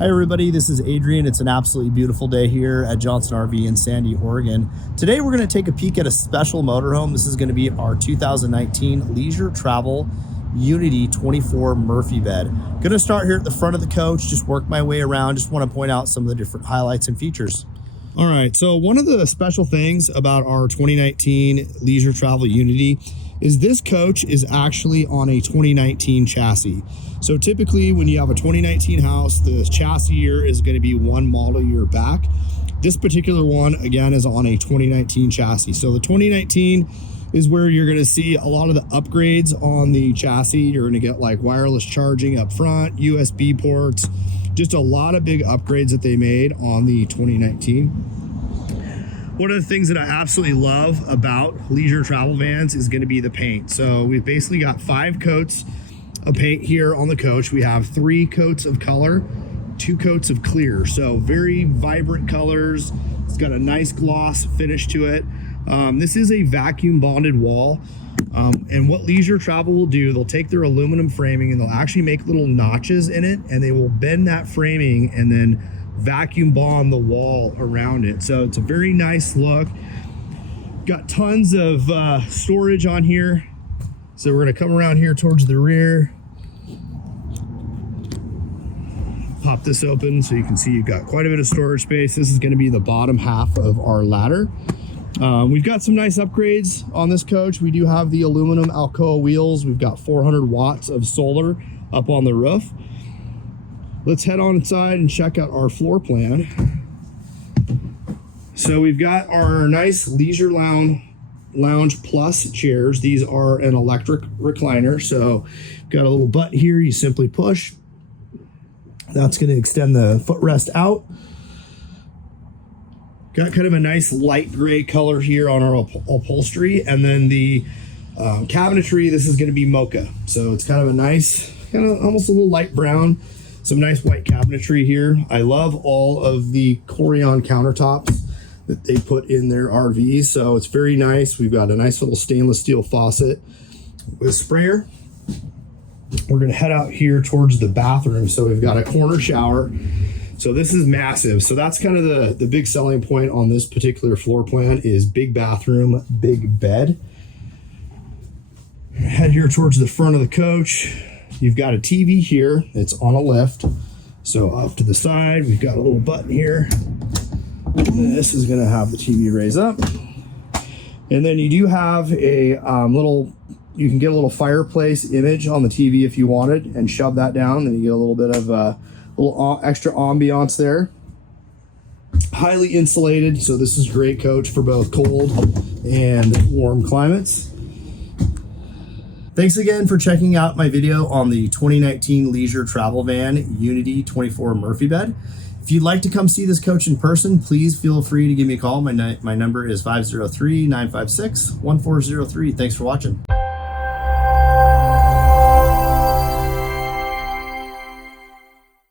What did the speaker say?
Hi everybody, this is Adrian. It's an absolutely beautiful day here at Johnson RV in Sandy, Oregon. Today we're going to take a peek at a special motorhome. This is going to be our 2019 Leisure Travel Unity 24 Murphy bed. Going to start here at the front of the coach, just work my way around. Just want to point out some of the different highlights and features. All right, so one of the special things about our 2019 Leisure Travel Unity is this coach is actually on a 2019 chassis. So typically when you have a 2019 house, the chassis year is going to be one model year back. This particular one, again, is on a 2019 chassis. So the 2019 is where you're going to see a lot of the upgrades on the chassis. You're going to get like wireless charging up front, USB ports, just a lot of big upgrades that they made on the 2019. One of the things that I absolutely love about leisure travel vans is going to be the paint. So we've basically got 5 coats of paint here on the coach. We have 3 coats of color, 2 coats of clear. So very vibrant colors. It's got a nice gloss finish to it. This is a vacuum bonded wall. And what Leisure Travel will do, they'll take their aluminum framing and they'll actually make little notches in it, and they will bend that framing and then vacuum bond the wall around it. So it's a very nice look. Got tons of storage on here. So we're going to come around here towards the rear, pop this open so you can see you've got quite a bit of storage space. This is going to be the bottom half of our ladder. We've got some nice upgrades on this coach. We do have the aluminum Alcoa wheels. We've got 400 watts of solar up on the roof. Let's head on inside and check out our floor plan. So we've got our nice Leisure Lounge Plus chairs. These are an electric recliner. So got a little butt here, you simply push. That's going to extend the footrest out. Got kind of a nice light gray color here on our upholstery. And then the cabinetry, this is going to be mocha. So it's kind of a nice, kind of almost a little light brown. Some nice white cabinetry here. I love all of the Corian countertops that they put in their RVs. So it's very nice. We've got a nice little stainless steel faucet with sprayer. We're going to head out here towards the bathroom. So we've got a corner shower. So this is massive. So that's kind of the big selling point on this particular floor plan is big bathroom, big bed. Head here towards the front of the coach. You've got a TV here. It's on a lift. So off to the side, we've got a little button here. This is going to have the TV raise up. And then you do have a you can get a little fireplace image on the TV if you wanted and shove that down. Then you get a little bit of a little extra ambiance there. Highly insulated. So this is a great coach for both cold and warm climates. Thanks again for checking out my video on the 2019 Leisure Travel Van Unity 24 Murphy bed. If you'd like to come see this coach in person, please feel free to give me a call. My number is 503-956-1403. Thanks for watching.